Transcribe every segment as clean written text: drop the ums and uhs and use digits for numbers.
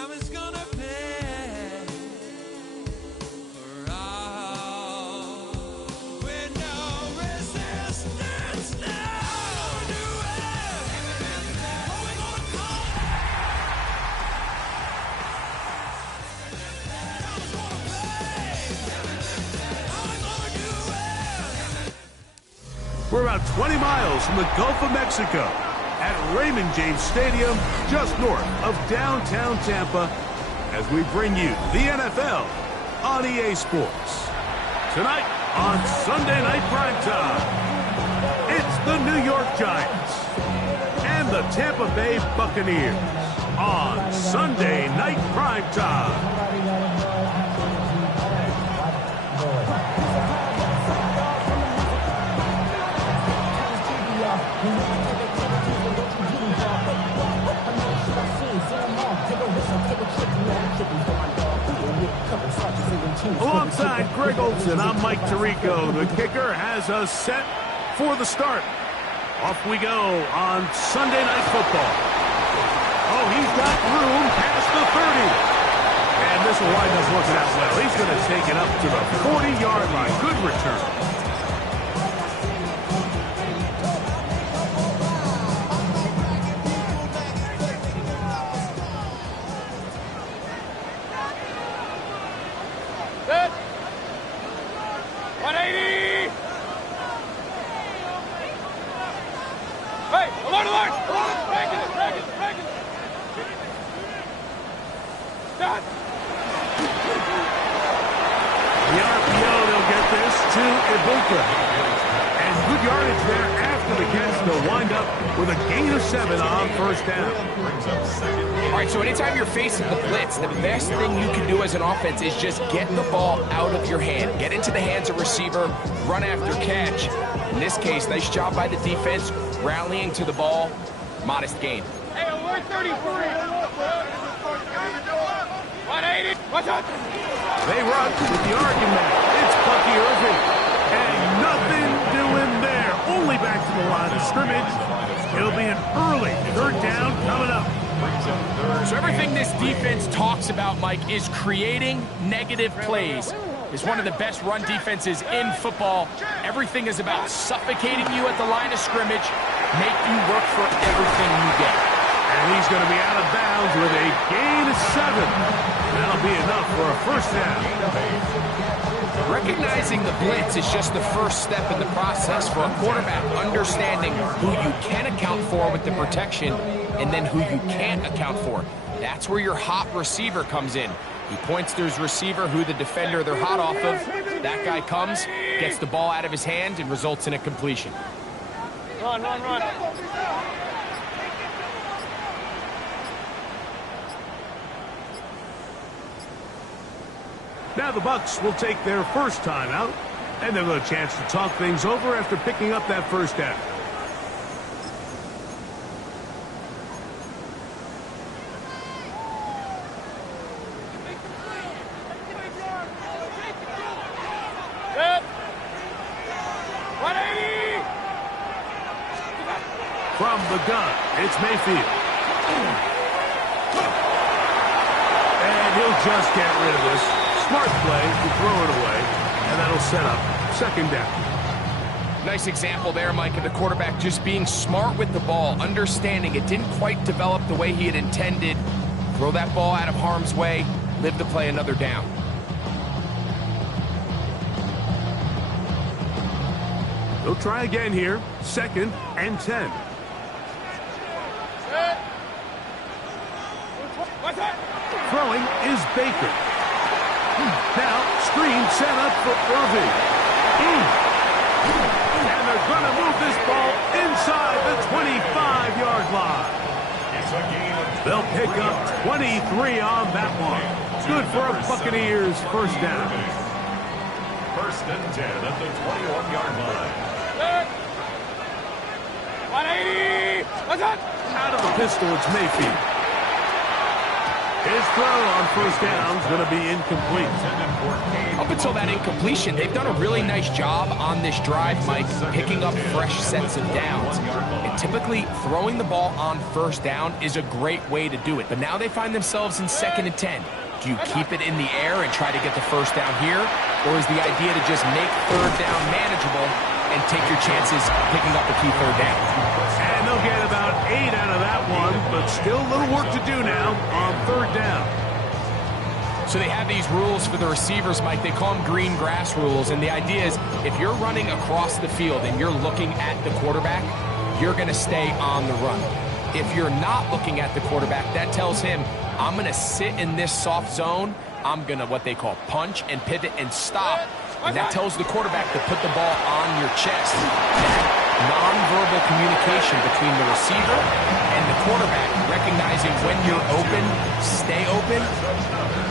time is gonna pay for all with no resistance now. Do it. What we gonna call it? Time's gonna pay. How we gonna do it? We're about 20 miles from the Gulf of Mexico at Raymond James Stadium, just north of downtown Tampa, as we bring you the NFL on EA Sports. Tonight on Sunday Night Primetime, it's the New York Giants and the Tampa Bay Buccaneers on Sunday Night Primetime. Alongside Greg Olson, I'm Mike Tirico. The kicker has us set for the start. Off we go on Sunday Night Football. Oh, he's got room past the 30. And this line doesn't look that well. He's going to take it up to the 40-yard line. Good return. And good yardage there after the catch. They'll wind up with a gain of 7 on first down. All right, so anytime you're facing the blitz, the best thing you can do as an offense is just get the ball out of your hand. Get into the hands of receiver, run after catch. In this case, nice job by the defense, rallying to the ball. Modest gain. Hey, alert 33. 180. What's up? They run with the argument. It's Bucky Irving. And nothing doing there. Only back to the line of scrimmage. It'll be an early third down coming up. So everything this defense talks about, Mike, is creating negative plays. It's one of the best run defenses in football. Everything is about suffocating you at the line of scrimmage, make you work for everything you get. And he's going to be out of bounds with a gain of 7. That'll be enough for a first down. Recognizing the blitz is just the first step in the process for a quarterback, understanding who you can account for with the protection and then who you can't account for. That's where your hot receiver comes in. He points to his receiver, who the defender they're hot off of. That guy comes, gets the ball out of his hand, and results in a completion. Run, run, run. Now the Bucs will take their first time out, and they'll have a chance to talk things over after picking up that first down. From the gun, it's Mayfield. And he'll just get rid of this. Smart play to throw it away, and that'll set up second down. Nice example there, Mike, of the quarterback just being smart with the ball, understanding it didn't quite develop the way he had intended. Throw that ball out of harm's way, live to play another down. They'll try again here, 2nd and 10. Throwing is Baker. Now, screen set up for Irving. And they're going to move this ball inside the 25-yard line. They'll pick up 23 on that one. Good for a Buccaneers first down. 1st and 10 at the 21-yard line. 180. What's up? Out of the pistol, it's Mayfield. His throw on first down is going to be incomplete. Up until that incompletion, they've done a really nice job on this drive, Mike, picking up fresh sets of downs. And typically, throwing the ball on first down is a great way to do it. But now they find themselves in 2nd and 10. Do you keep it in the air and try to get the first down here? Or is the idea to just make third down manageable and take your chances picking up a key third down? And they'll get about 8 out of that one, but still a little work to do now on third down. So they have these rules for the receivers, Mike. They call them green grass rules. And the idea is if you're running across the field and you're looking at the quarterback, you're going to stay on the run. If you're not looking at the quarterback, that tells him, I'm going to sit in this soft zone. I'm going to what they call punch and pivot and stop. And that tells the quarterback to put the ball on your chest. Non-verbal communication between the receiver and the quarterback, recognizing when you're open, stay open.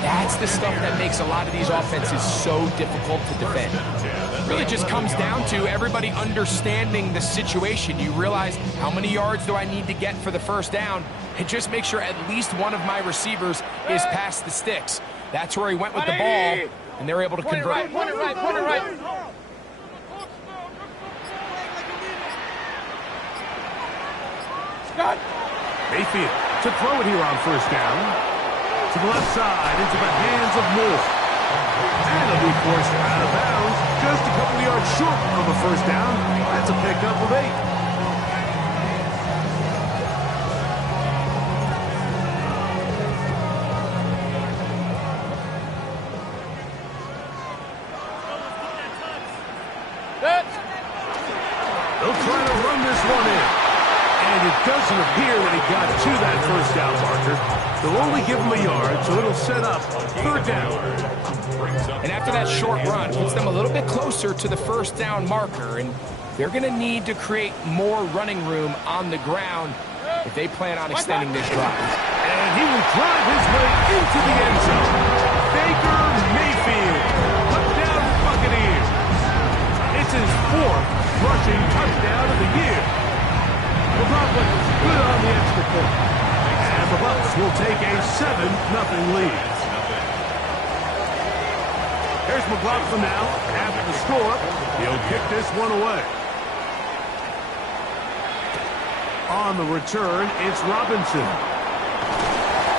That's the stuff that makes a lot of these offenses so difficult to defend. It really just comes down to everybody understanding the situation. You realize how many yards do I need to get for the first down, and just make sure at least one of my receivers is past the sticks. That's where he went with the ball, and they're able to convert. Point it right. Scott. Mayfield to throw it here on first down. To the left side, into the hands of Moore. And it'll be forced out of bounds, just a couple of yards short of a first down. That's a pickup of 8. They'll try to run this one in. And it doesn't appear that he got to that first down marker. They'll only give him a yard, so it'll set up third down. And after that short run, puts them a little bit closer to the first down marker. And they're going to need to create more running room on the ground if they plan on extending this drive. And he will drive his way into the end zone. Baker Mayfield, touchdown Buccaneers. It's his 4th rushing touchdown of the year. The Broncos put on the extra point. And the Bucs will take a 7-0 lead. Here's McLaughlin now. After the score, he'll kick this one away. On the return, it's Robinson.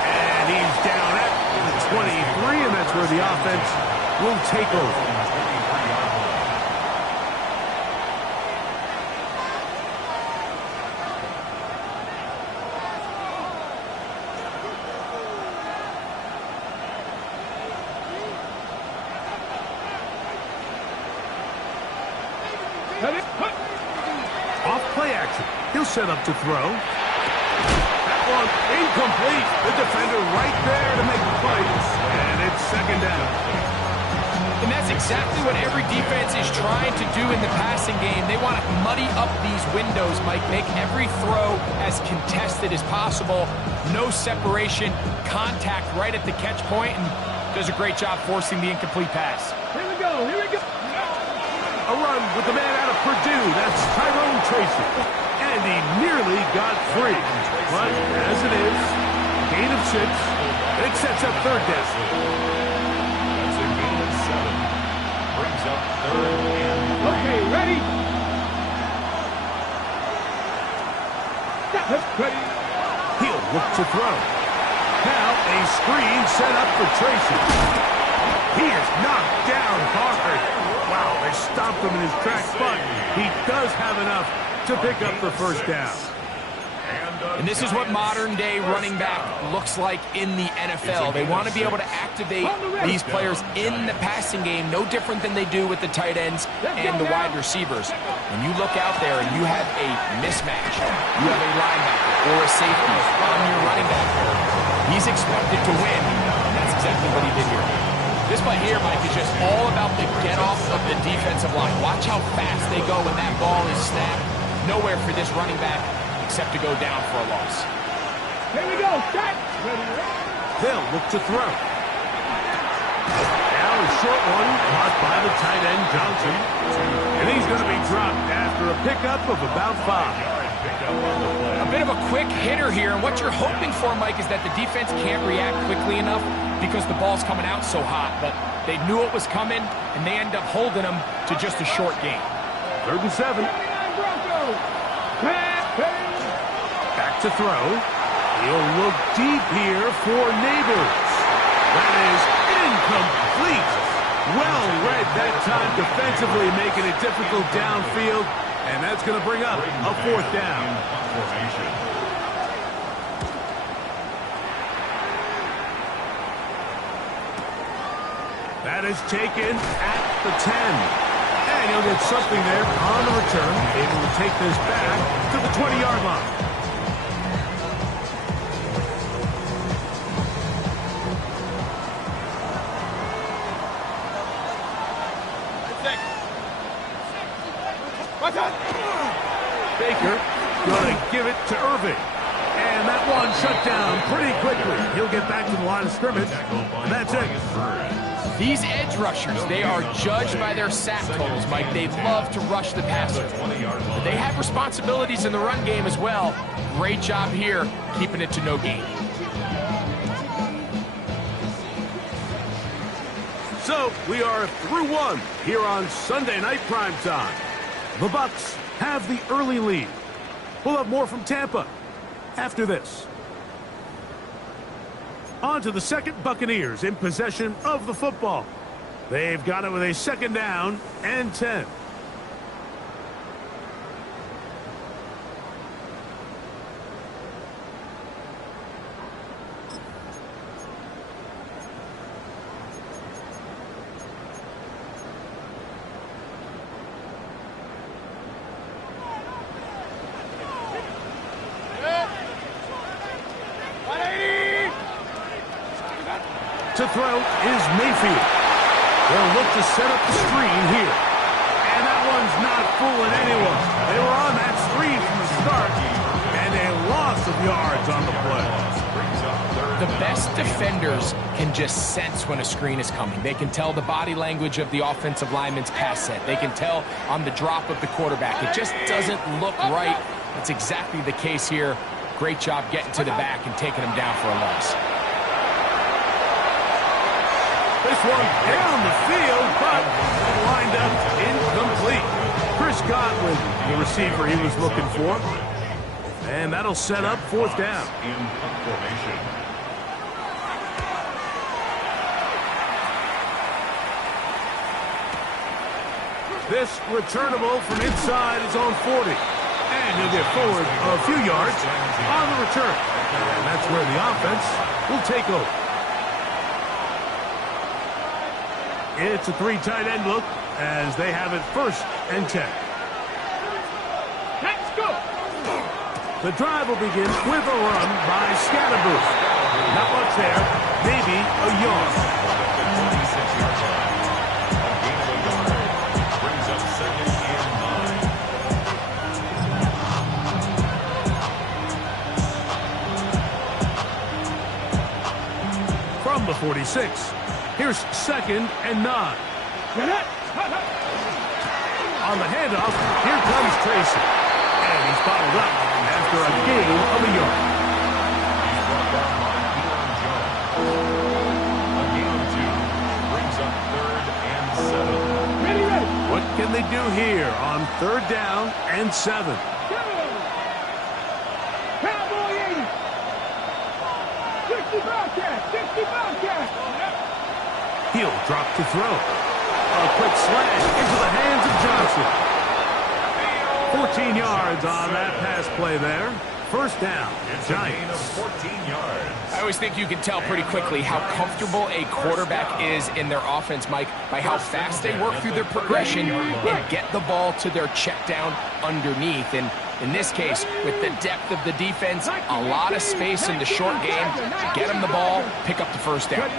And he's down at the 23, and that's where the offense will take over. Off play action. He'll set up to throw. That one incomplete. The defender right there to make the play. And it's second down. And that's exactly what every defense is trying to do in the passing game. They want to muddy up these windows, Mike. Make every throw as contested as possible. No separation. Contact right at the catch point, and does a great job forcing the incomplete pass. Here we go. A run with the man out of Purdue. That's Tyrone Tracy. And he nearly got free. But as it is, gain of 6. It sets up third down. That's a gain of 7. Brings up third and 3. Okay, ready? Ready. He'll look to throw. Now a screen set up for Tracy. He is knocked down hard. Wow, they stopped him in his tracks, but he does have enough to pick up the first down. And this is what modern-day running back looks like in the NFL. They want to be able to activate these players in the passing game, no different than they do with the tight ends and the wide receivers. When you look out there and you have a mismatch, you have a linebacker or a safety on your running back, he's expected to win. And that's exactly what he did here. This play here, Mike, is just all about the get-off of the defensive line. Watch how fast they go when that ball is snapped. Nowhere for this running back except to go down for a loss. Here we go. Shot. They'll look to throw. Now a short one caught by the tight end, Johnson. And he's going to be dropped after a pickup of about 5. picked up on the play. A bit of a quick hitter here, and what you're hoping for, Mike, is that the defense can't react quickly enough because the ball's coming out so hot, but they knew it was coming, and they end up holding them to just a short game. 3rd and 7. Back to throw. He'll look deep here for Neighbors. That is incomplete. Well read that time defensively, making it difficult downfield, and that's going to bring up a 4th down. That is taken at the 10. And he'll get something there on the return, able to take this back to the 20-yard line. Baker going to give it to Irving. And that one shut down pretty quickly. He'll get back to the line of scrimmage. And that's it. These edge rushers, they are judged by their sack totals, Mike. They love to rush the passer. But they have responsibilities in the run game as well. Great job here, keeping it to no gain. So we are through one here on Sunday Night Primetime. The Bucs have the early lead. We'll have more from Tampa after this. On to the second, Buccaneers in possession of the football. They've got it with a 2nd down and 10. To throw is Mayfield. They'll look to set up the screen here. And that one's not fooling anyone. They were on that screen from the start, and a loss of yards on the play. The best defenders can just sense when a screen is coming. They can tell the body language of the offensive lineman's pass set. They can tell on the drop of the quarterback. It just doesn't look right. That's exactly the case here. Great job getting to the back and taking him down for a loss. This one down the field, but lined up incomplete. Chris Godwin, the receiver he was looking for. And that'll set up 4th down. In formation. This returnable from inside his own 40. And he'll get forward a few yards on the return. And that's where the offense will take over. It's a 3 tight end look as they have it 1st and 10. Let's go. The drive will begin with a run by Scatterboo. Not much there, maybe a yard. 26-yard line. A gain of a yard. Brings up 2nd and 9. From the 46. Here's 2nd and 9. On the handoff, here comes Tracy. And he's bottled up after a gain of a yard. He's brought down by Elon Jones. A gain of 2. Brings up 3rd and 7. Ready. What can they do here on 3rd down and 7? Cowboy 80. 60 Bobcat. 60 Bobcat. He'll drop to throw. A quick slash into the hands of Johnson. 14 yards on that pass play there. 1st down, It's a gain of Giants. 14 yards. I always think you can tell pretty quickly how comfortable a quarterback is in their offense, Mike, by how fast they work through their progression and get the ball to their check down underneath. And in this case, with the depth of the defense, a lot of space in the short game, get them the ball, pick up the 1st down.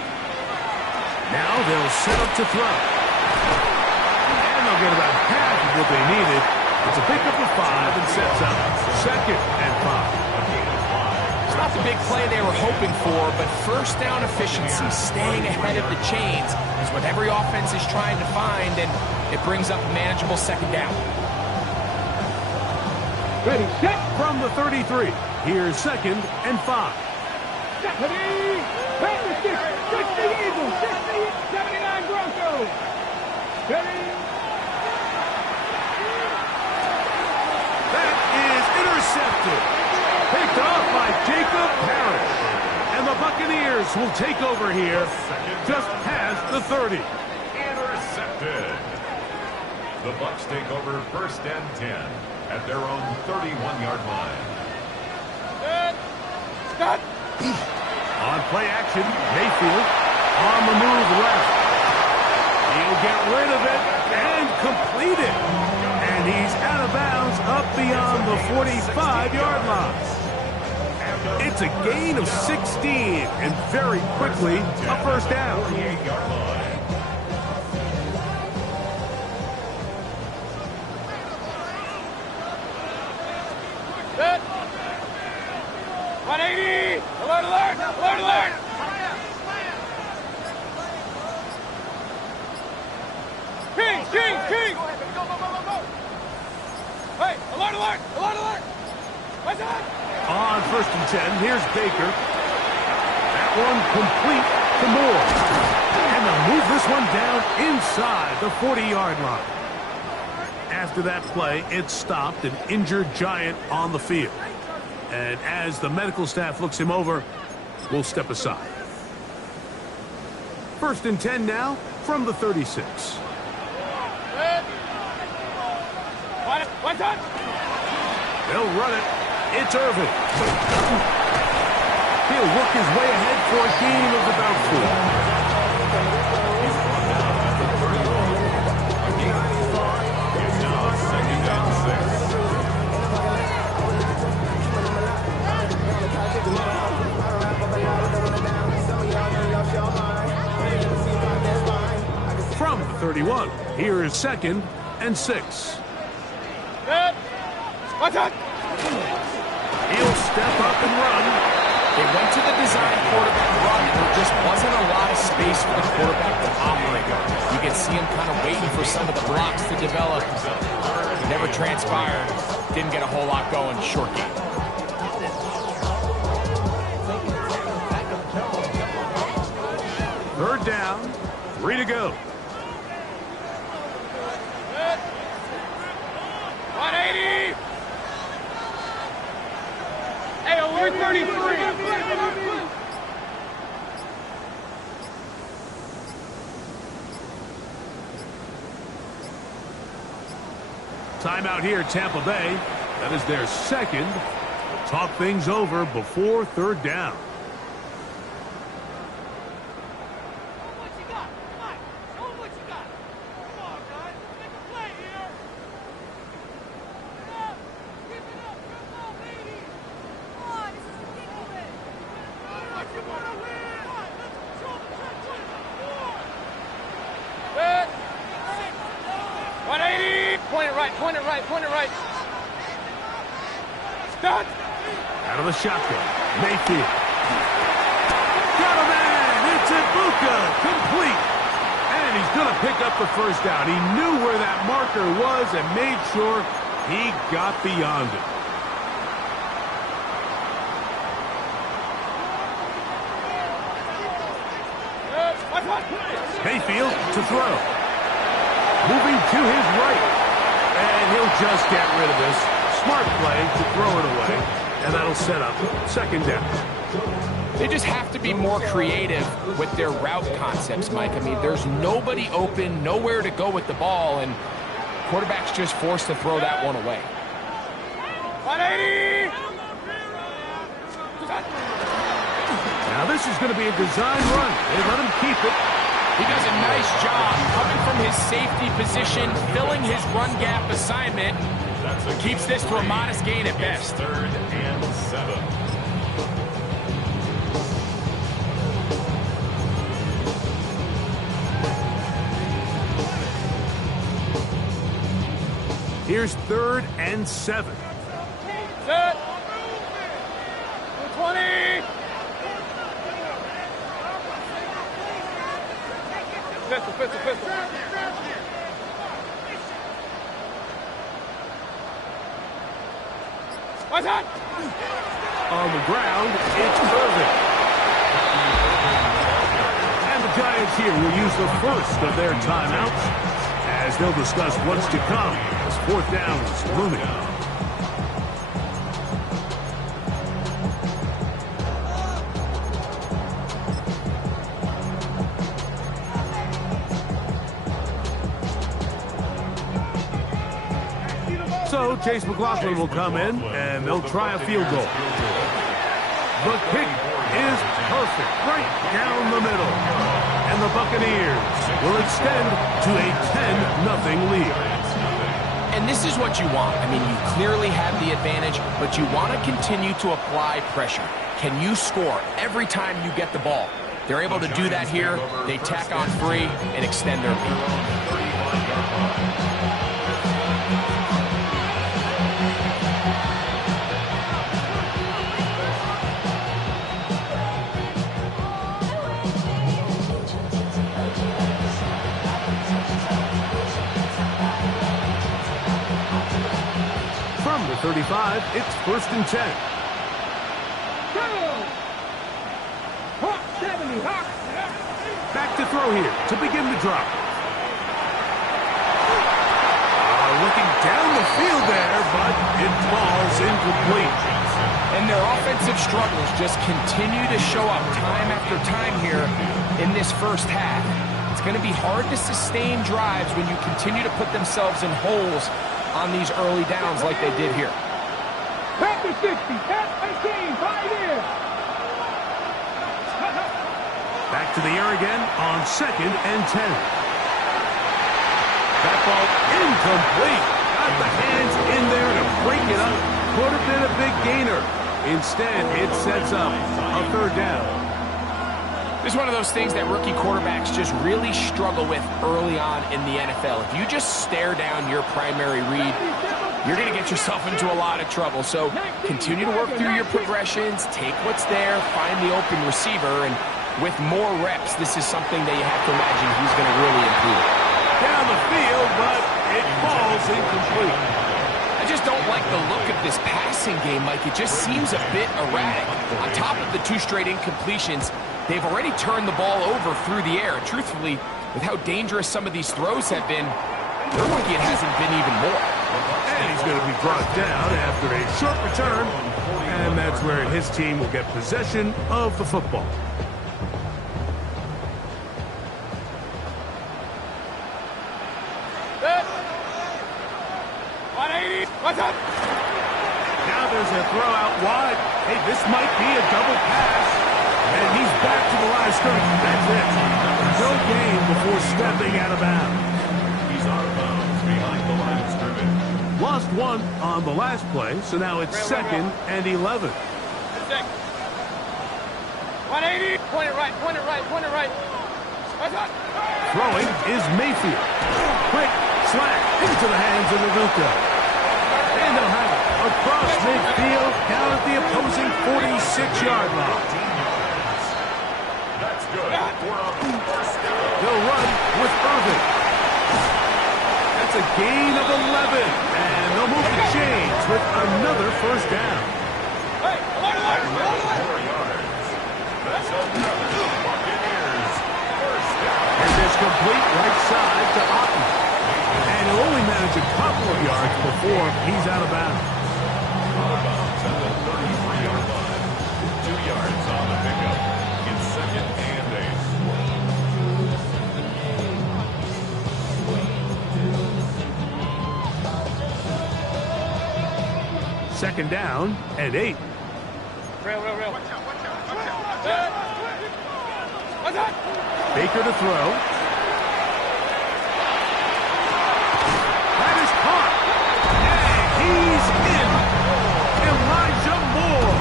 Now they'll set up to throw. And they'll get about half of what they needed. It's a pickup of 5 and sets up 2nd and 5. It's not the big play they were hoping for, but 1st down efficiency, staying ahead of the chains, is what every offense is trying to find, and it brings up a manageable 2nd down. Ready, set. From the 33, here's 2nd and 5. Ready. Pass the 60 Eagles. 79 Broncos. Ready. That is intercepted. Picked off by Jacob Parrish. And the Buccaneers will take over here just past the 30. Intercepted. The Bucs take over 1st and 10 at their own 31-yard line. Stop. On play action, Mayfield on the move left. He'll get rid of it and complete it. And he's out of bounds up beyond the 45-yard line. It's a gain of 16 and very quickly a 1st down. 38-yard line. Set. 180. Alert, alert, alert, alert. King. Go. Hey, alert, alert. What's up? On 1st and 10, here's Baker. That one complete to Moore. And they'll move this one down inside the 40-yard line. After that play, it stopped an injured Giant on the field. And as the medical staff looks him over, we'll step aside. 1st and 10 now from the 36. What's up? They'll run it. It's Irvin. He'll work his way ahead for a gain of about 4. It's now 2nd and 6. From the 31, here is 2nd and 6. What's up? He'll step up and run. They went to the design quarterback run, and there just wasn't a lot of space for the quarterback to operate. You can see him kind of waiting for some of the blocks to develop. Never transpired. Didn't get a whole lot going. Short game. Third down, 3 to go. 180. Hey, alert 33. Timeout here, Tampa Bay. That is their 2nd. Talk things over before 3rd down. What you got? Come on. Show 'em what you got. Come on, guys. Let's make a play here. Keep it up. Come on, baby. Come on. This is ridiculous. What you want to win? Come on. Let's show 'em the trenches. Good. 180. Point it right. Start. Out of the shotgun, Mayfield. Got a man. It's Ibuka. Complete. And he's going to pick up the 1st down. He knew where that marker was and made sure he got beyond it. Mayfield to throw. Moving to his right. And he'll just get rid of this. Smart play to throw it away. And that'll set up 2nd down. They just have to be more creative with their route concepts, Mike. I mean, there's nobody open, nowhere to go with the ball, and quarterback's just forced to throw that one away. 180. Now this is going to be a design run. They let him keep it. He does a nice job coming from his safety position, filling his run gap assignment. Keeps this to a modest gain at best. 3rd and 7. Here's 3rd and 7. Set. 20. Pistol. On the ground, it's perfect. And the Giants here will use the first of their timeouts as they'll discuss what's to come as fourth down is looming. So Chase McLaughlin will come in, and they'll try a field goal. The kick is perfect, right down the middle. And the Buccaneers will extend to a 10-0 lead. And this is what you want. I mean, you clearly have the advantage, but you want to continue to apply pressure. Can you score every time you get the ball? They're able to do that here. They tack on 3 and extend their lead. From the 35, it's 1st and 10. Back to throw here to begin the drop. Looking down the field there, but it falls incomplete. And their offensive struggles just continue to show up time after time here in this first half. It's going to be hard to sustain drives when you continue to put themselves in holes on these early downs like they did here. Back to 60, back 18, right in. Back to the air again on 2nd and 10. That ball incomplete. Got the hands in there to break it up. Could have been a big gainer. Instead, it sets up a 3rd down. This is one of those things that rookie quarterbacks just really struggle with early on in the NFL. If you just stare down your primary read, you're going to get yourself into a lot of trouble. So continue to work through your progressions, take what's there, find the open receiver, and with more reps, this is something that you have to imagine he's going to really improve. Down the field, but it falls incomplete. I just don't like the look of this passing game, Mike. It just seems a bit erratic. On top of the 2 straight incompletions, they've already turned the ball over through the air. Truthfully, with how dangerous some of these throws have been, they're lucky it hasn't been even more. And he's going to be brought down after a short return, and that's where his team will get possession of the football. Now there's a throw out wide. Hey, this might be a double pass. And he's back to the line of scrimmage. That's it. No gain before stepping out of bounds. He's out of bounds behind the line of scrimmage. Lost 1 on the last play, so now it's 2nd and 11. 180. Point it right, point it right, point it right. Throwing is Mayfield. Quick slack into the hands of Avuka. And they'll have it across midfield down at the opposing 46-yard line. That's good. We're on first down. They'll run with Irving. That's a gain of 11. And they'll move the chains with another 1st down. 4 yards. That's another Buccaneers first down. And it's complete right side to Otten. And he'll only manage a couple of yards before he's out of bounds. Out of bounds at the 33-yard line. 2 yards on the pickup. It's 2nd and 8. Second down and 8. Real. Baker to throw. That is caught. And he's in. Elijah Moore.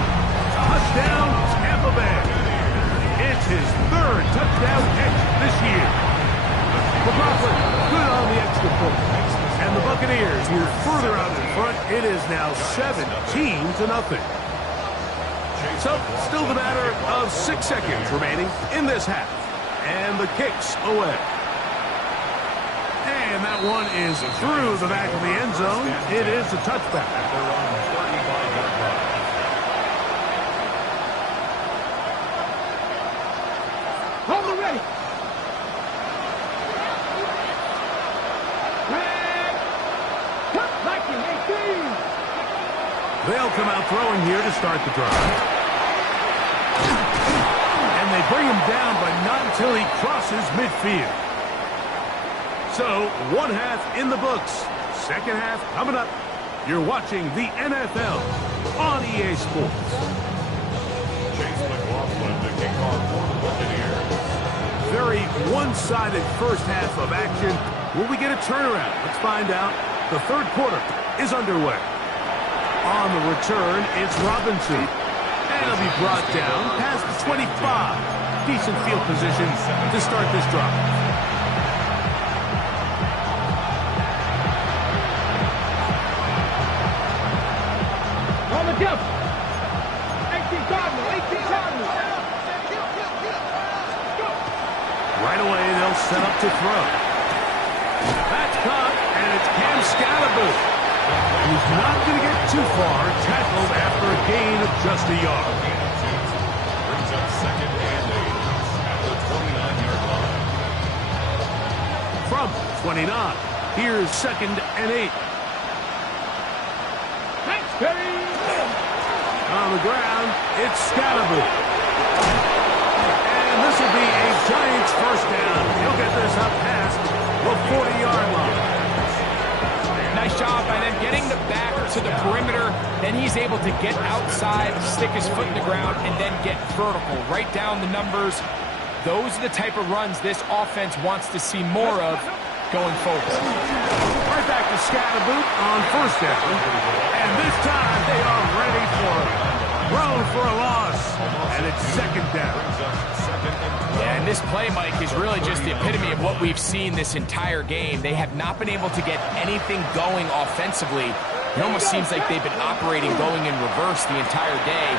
Touchdown, Tampa Bay. It's his 3rd touchdown catch this year. McLaughlin, good on the extra point. And the Buccaneers move further out in front. It is now 17-0. So, still the matter of 6 seconds remaining in this half. And the kick's away. And that one is through the back of the end zone. It is a touchback. At their own 35-yard line. ready. Flag. Cut, 1918. They'll come out throwing here to start the drive. And they bring him down, but not until he crosses midfield. So, one half in the books. Second half coming up. You're watching the NFL on EA Sports. Chase McLaughlin to kick off for the Buccaneers. Very one-sided first half of action. Will we get a turnaround? Let's find out. The third quarter is underway. On the return, it's Robinson. And he'll be brought down past the 25. Decent field position to start this drive. On the jump. 18 Cardinals, 18 Cardinals. Right away, they'll set up to throw. That's caught, and it's Cam Scalaboo. He's not going to get too far, tackled after a gain of just a yard. Brings up second and 8 at the 29-yard line. From 29, here's second and 8. Thanks, Perry. On the ground, it's Scalaboo. And this will be a Giants first down. He'll get this up past the 40-yard line. Nice job by them getting the back to the perimeter. Then he's able to get outside, stick his foot in the ground, and then get vertical. Right down the numbers. Those are the type of runs this offense wants to see more of going forward. Right back to Scalaboo on first down. And this time they are ready for it. Thrown for a loss. And it's second down. Yeah, and this play, Mike, is really just the epitome of what we've seen this entire game. They have not been able to get anything going offensively. It almost seems like they've been operating going in reverse the entire day.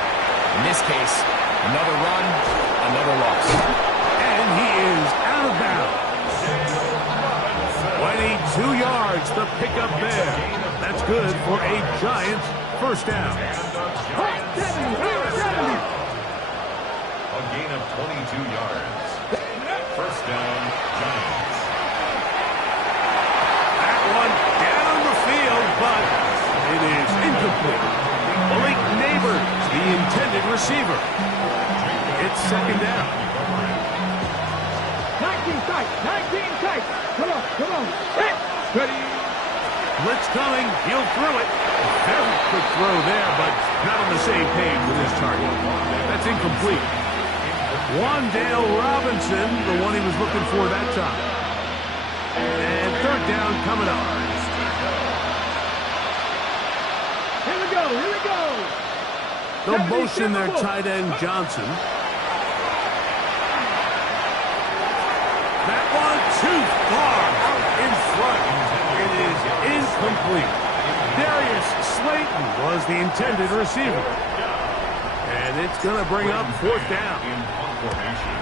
In this case, another run, another loss. And he is out of bounds. 22 yards to pick up there. That's good for a Giants first down. A gain of 22 yards. First down, Giants. That one down the field, but it is incomplete. Malik Neighbors, the intended receiver. It's second down. 19 tight, 19 tight. Come on. Set. Ready. Blitz coming, he'll throw it. Very quick throw there, but not on the same page with his target. That's incomplete. Wandale Robinson, the one he was looking for that time. And third down coming up. Here we go. They'll motion their tight end Johnson. That one too far out in front. It is incomplete. Darius Slayton was the intended receiver. And it's going to bring up fourth down. In punt formation.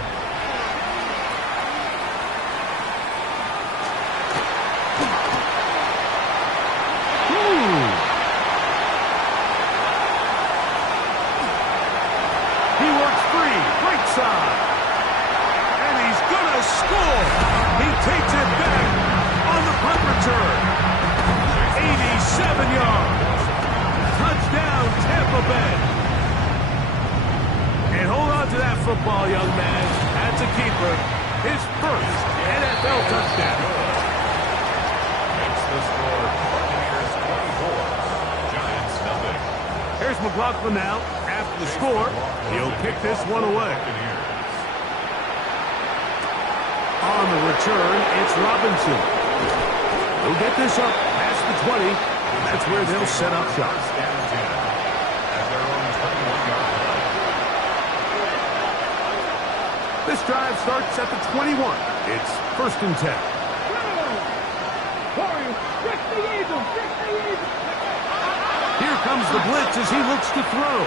He works free, right side. And he's going to score. He takes it back on the punt return. 87 yards. Touchdown, Tampa Bay. And hold on to that football, young man. That's a keeper. His first NFL touchdown. Makes the score Buccaneers 24, Giants nothing. Here's McLaughlin now. After the score, he'll kick this one away. On the return, it's Robinson. He'll get this up past the 20. That's where they'll set up shop. This drive starts at the 21. It's first and 10. Here comes the blitz as he looks to throw.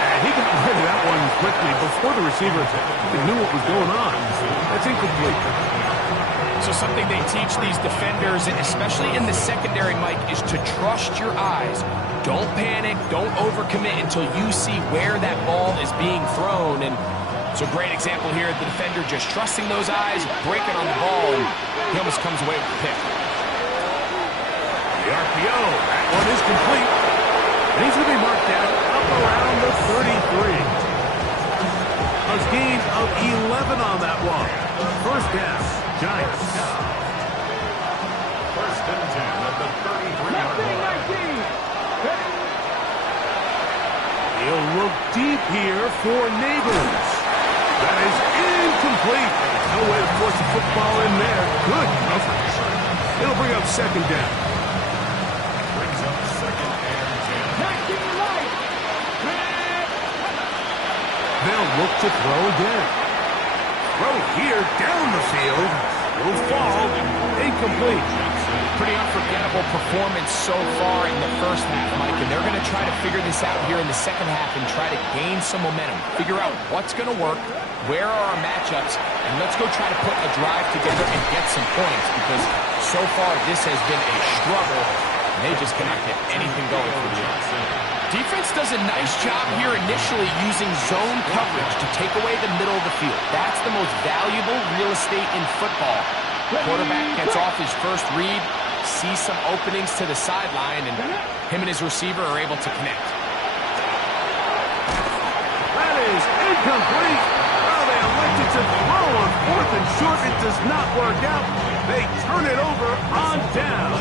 And he got rid of that one quickly before the receiver even knew what was going on. That's incomplete. So something they teach these defenders, and especially in the secondary, Mike, is to trust your eyes. Don't panic. Don't overcommit until you see where that ball is being thrown. And So great example here, the defender just trusting those eyes, breaking on the ball, and he almost comes away with the pick. The RPO, that one is complete. And he's going to be marked down up around the 33. A gain of 11 on that one. First down, Giants. First and 10 at the 33-yard line. He'll look deep here for Neighbors. That is incomplete. No way to force the football in there. Good coverage. It'll bring up second down. Brings up second and 10. They'll look to throw again. Throw here down the field. Will fall. Incomplete. Pretty unforgettable performance so far in the first half, Mike, and they're going to try to figure this out here in the second half and try to gain some momentum. Figure out what's going to work, where are our matchups, and let's go try to put a drive together and get some points, because so far this has been a struggle, and they just cannot get anything going for the Giants. Defense does a nice job here initially using zone coverage to take away the middle of the field. That's the most valuable real estate in football. Quarterback gets off his first read, sees some openings to the sideline, and him and his receiver are able to connect. That is incomplete. Well, they elected to throw on fourth and short. It does not work out. They turn it over on down.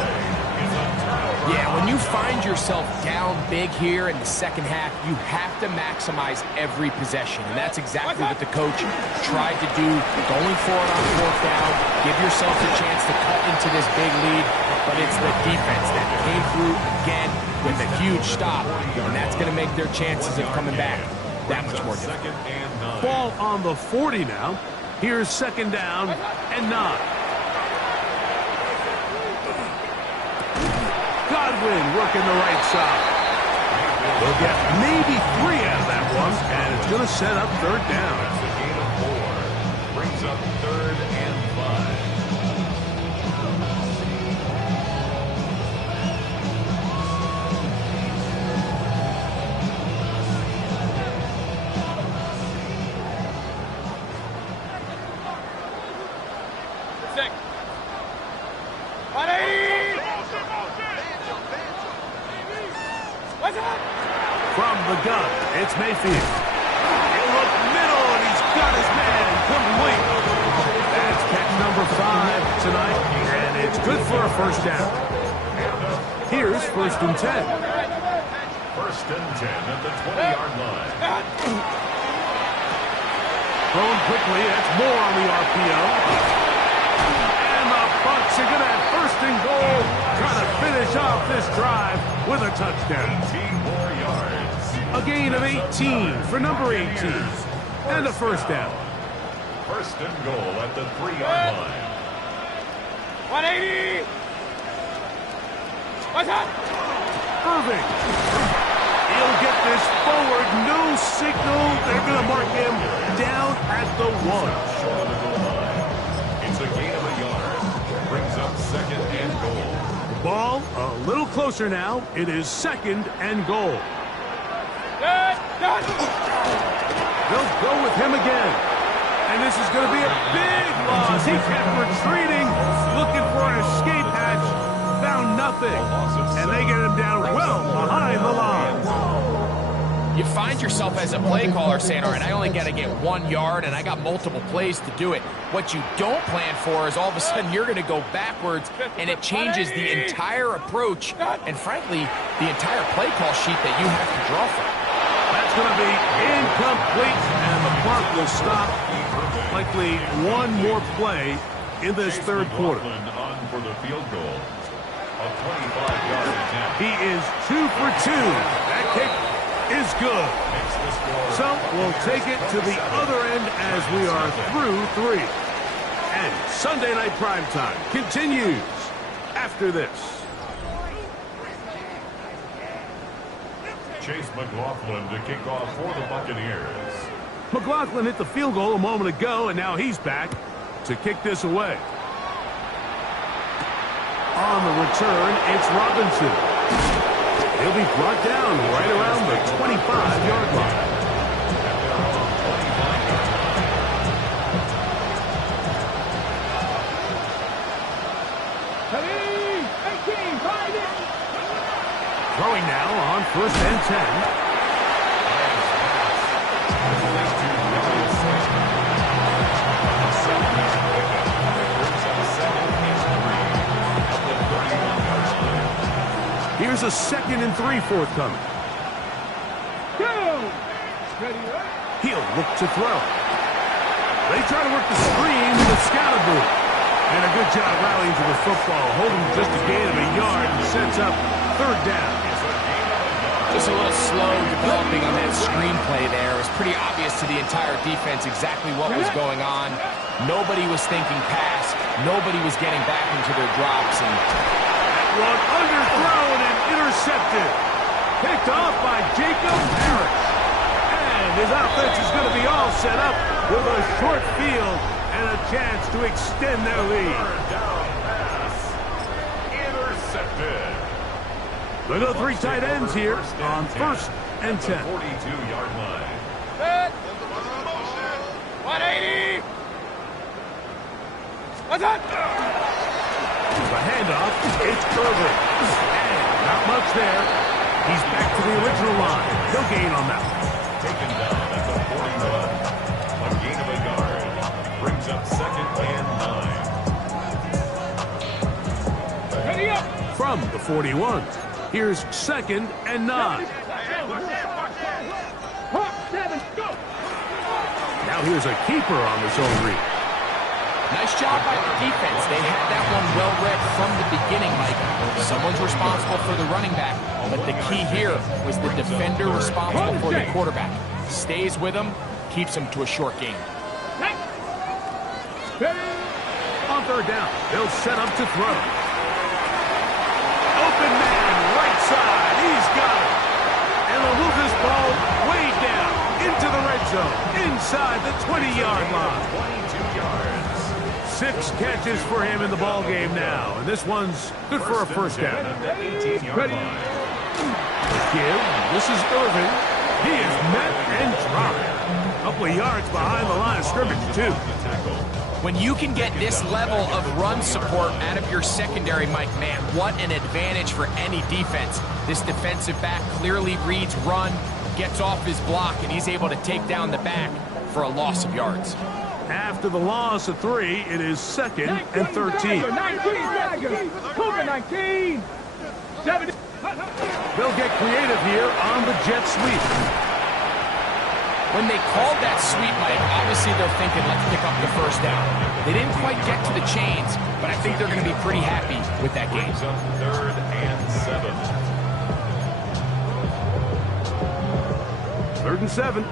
Yeah, when you find yourself down big here in the second half, you have to maximize every possession. And that's exactly what the coach tried to do, going for it on fourth down, give yourself a chance to cut into this big lead. But it's the defense that came through again with a huge stop, and that's going to make their chances of coming back that much more difficult. Ball on the 40 now. Here's second down and 9. Godwin working the right side. They'll get maybe 3 out of that one, and it's going to set up third down. That's a gain of 4. Brings up third and 5. From the gun, it's Mayfield. He'll look middle, and he's got his man complete. That's catch number 5 tonight, and it's good for a first down. Here's first and 10. First and 10 at the 20-yard line. Thrown quickly, that's more on the RPO. And the Bucs are going to have first and goal, trying to finish off this drive with a touchdown. 18 more yards. A gain of 18 for number 18. And a first down. First and goal at the 3-yard line. 180. What's up? Irving. He'll get this forward. No signal. They're going to mark him down at the 1. Short of the goal line. It's a gain of a yard. Brings up second and goal. Ball a little closer now. It is second and goal. They'll go with him again. And this is going to be a big loss. He kept retreating, looking for an escape hatch. Found nothing. And they get him down well behind the line. You find yourself as a play caller saying, all right, I only got to get 1 yard, and I got multiple plays to do it. What you don't plan for is all of a sudden you're going to go backwards, and it changes the entire approach and, frankly, the entire play call sheet that you have to draw from. That's going to be incomplete, and the clock will stop. Likely one more play in this third quarter. On for the field goal. A 25-yard attempt. He is 2 for 2. That kick is good. So we'll take it to the other end as we are through 3. And Sunday Night Primetime continues after this. Chase McLaughlin to kick off for the Buccaneers. McLaughlin hit the field goal a moment ago, and now he's back to kick this away. On the return, it's Robinson. He'll be brought down right around the 25-yard line. first and 10. Here's a 2nd and 3 forthcoming. Go! Ready, right? He'll look to throw. They try to work the screen with a scatterboo. And a good job rallying to the football, holding just a gain of a yard and sets up 3rd down. Just a little slow developing on that screenplay there. It was pretty obvious to the entire defense exactly what was going on. Nobody was thinking pass. Nobody was getting back into their drops. And that one underthrown and intercepted. Picked off by Jacob Harris. And his offense is going to be all set up with a short field and a chance to extend their lead. Down pass. Intercepted. They go 3 tight ends here on 1st and 10. 42-yard line. Set. 180. What's that? The handoff, it's Irvin. And not much there. He's back to the original line. No gain on that one. Taken down at the 41. A gain of a yard. Brings up 2nd and 9. Ready up! From the 41, here's 2nd and 9. Hawk 7, go! Now here's a keeper on the zone read. nice job by the defense. They had that one well read from the beginning, Mike. Someone's responsible for the running back, but the key here was the defender responsible for the quarterback. Stays with him, keeps him to a short game. On 3rd down, they'll set up to throw. Open man, right side, he's got it. And they'll move this ball way down into the red zone, inside the 20-yard line. 22 yards. 6 catches for him in the ball game now, and this one's good for a 1st down. 18-yard line. Give, this is Irvin. He is met and dropped. A couple of yards behind the line of scrimmage, too. When you can get this level of run support out of your secondary, Mike, man, what an advantage for any defense. This defensive back clearly reads run, gets off his block, and he's able to take down the back for a loss of yards. After the loss of 3, it is 2nd and 13. 19, Cougar 19. 70. They'll get creative here on the jet sweep. When they called that sweep, Mike, obviously they're thinking, let's pick up the 1st down. They didn't quite get to the chains, but I think they're going to be pretty happy with that game. Brings up 3rd and 7. 3rd and 7.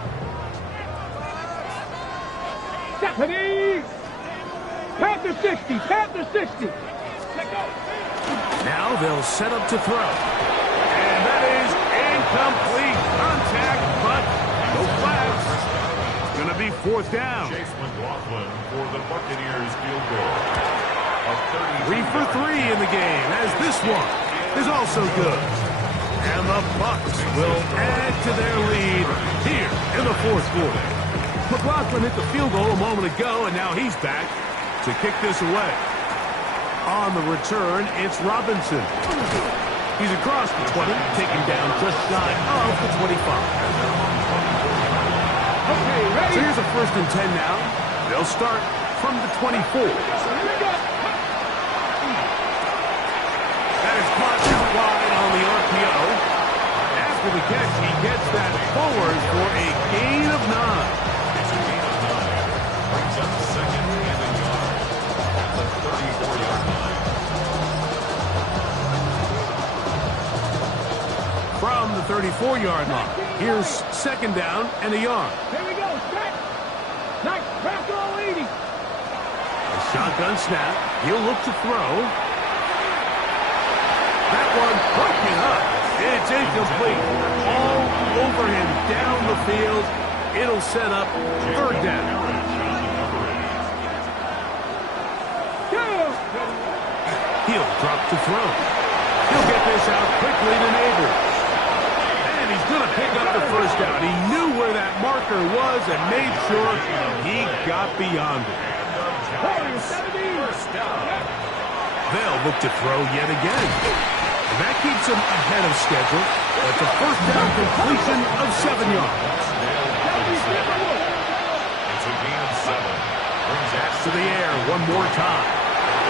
Stephanie! Panther 60, Panther 60. Now they'll set up to throw. And that is incomplete contact, but no flags. It's going to be 4th down. Chase McLaughlin for the Buccaneers field goal. A 3 for 3 in the game, as this one is also good. And the Bucs will add to their lead here in the 4th quarter. McLaughlin hit the field goal a moment ago, and now he's back to kick this away. On the return, it's Robinson. He's across the 20, taken down just shy of the 25. Okay, ready? So here's a 1st and 10 now. They'll start from the 24. That is caught out wide on the RPO. After the catch, he gets that forward for a gain of 9. It's a gain of 9. Brings up 2nd and a yard. At the 34-yard line. From the 34-yard line, here's 2nd down and a yard. Here we go, set. Nice, back all 80. A shotgun snap. He'll look to throw. That one broken up. It's incomplete. All over him down the field. It'll set up 3rd down. He'll drop to throw. He'll get this out quickly to Neighbors. And he's going to pick up the 1st down. He knew where that marker was and made sure he got beyond it. They'll look to throw yet again. And that keeps him ahead of schedule. That's a first down completion of 7 yards. It's a gain of 7. Brings Pass to the air one more time.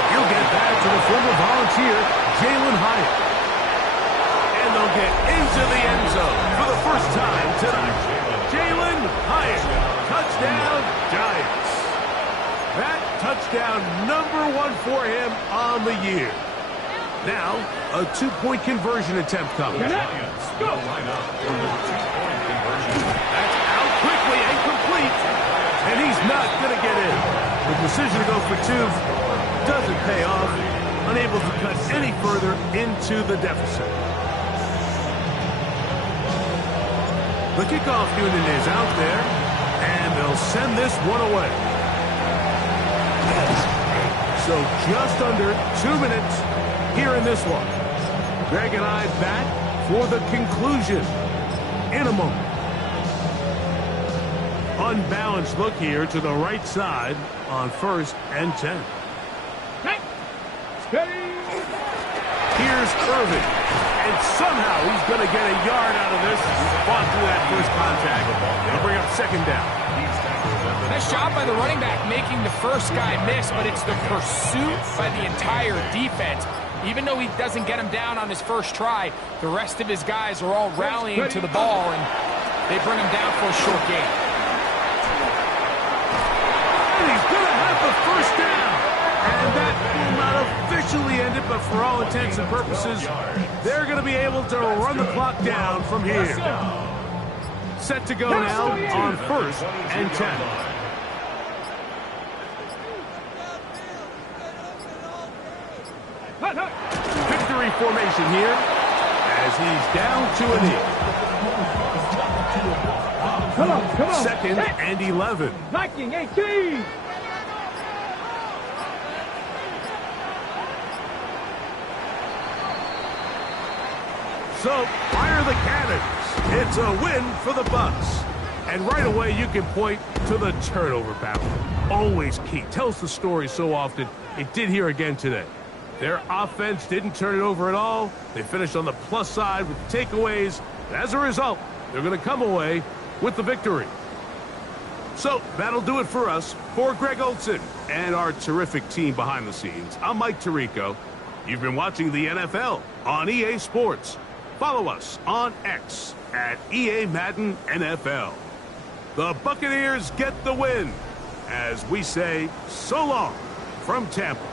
He'll get back to the former Volunteer, Jalen Hyatt. And they'll get into the end zone for the first time tonight. Jalen Hyatt, touchdown Giants. That touchdown number 1 for him on the year. Now, a 2-point conversion attempt coming. Giants will line up for the 2-point conversion. That's out quickly and complete. And he's not going to get in. The decision to go for 2 doesn't pay off. Unable to cut any further into the deficit. The kickoff unit is out there, and they'll send this one away. So just under 2 minutes here in this one. Greg and I back for the conclusion in a moment. Unbalanced look here to the right side on 1st and 10. Steady. Here's Irvin. And somehow he's going to get a yard out of this. Fought through that first contact. It'll bring up 2nd down. Nice job by the running back making the first guy miss, but it's the pursuit by the entire defense. Even though he doesn't get him down on his first try, the rest of his guys are all rallying to the ball, and they bring him down for a short gain. And he's going to have the first down. And that will not officially end it, but for all intents and purposes, they're going to be able to run the clock down from here. Set to go now on 1st and 10. Victory formation here as he's down to a knee. Come on. 2nd and 11. Knocking 18. So, fire the cannons. It's a win for the Bucs. And right away, you can point to the turnover battle. Always key. Tells the story so often. It did here again today. Their offense didn't turn it over at all. They finished on the plus side with takeaways. And as a result, they're going to come away with the victory. So, that'll do it for us. For Greg Olson and our terrific team behind the scenes, I'm Mike Tirico. You've been watching the NFL on EA Sports. Follow us on X at EA Madden NFL. The Buccaneers get the win as we say so long from Tampa.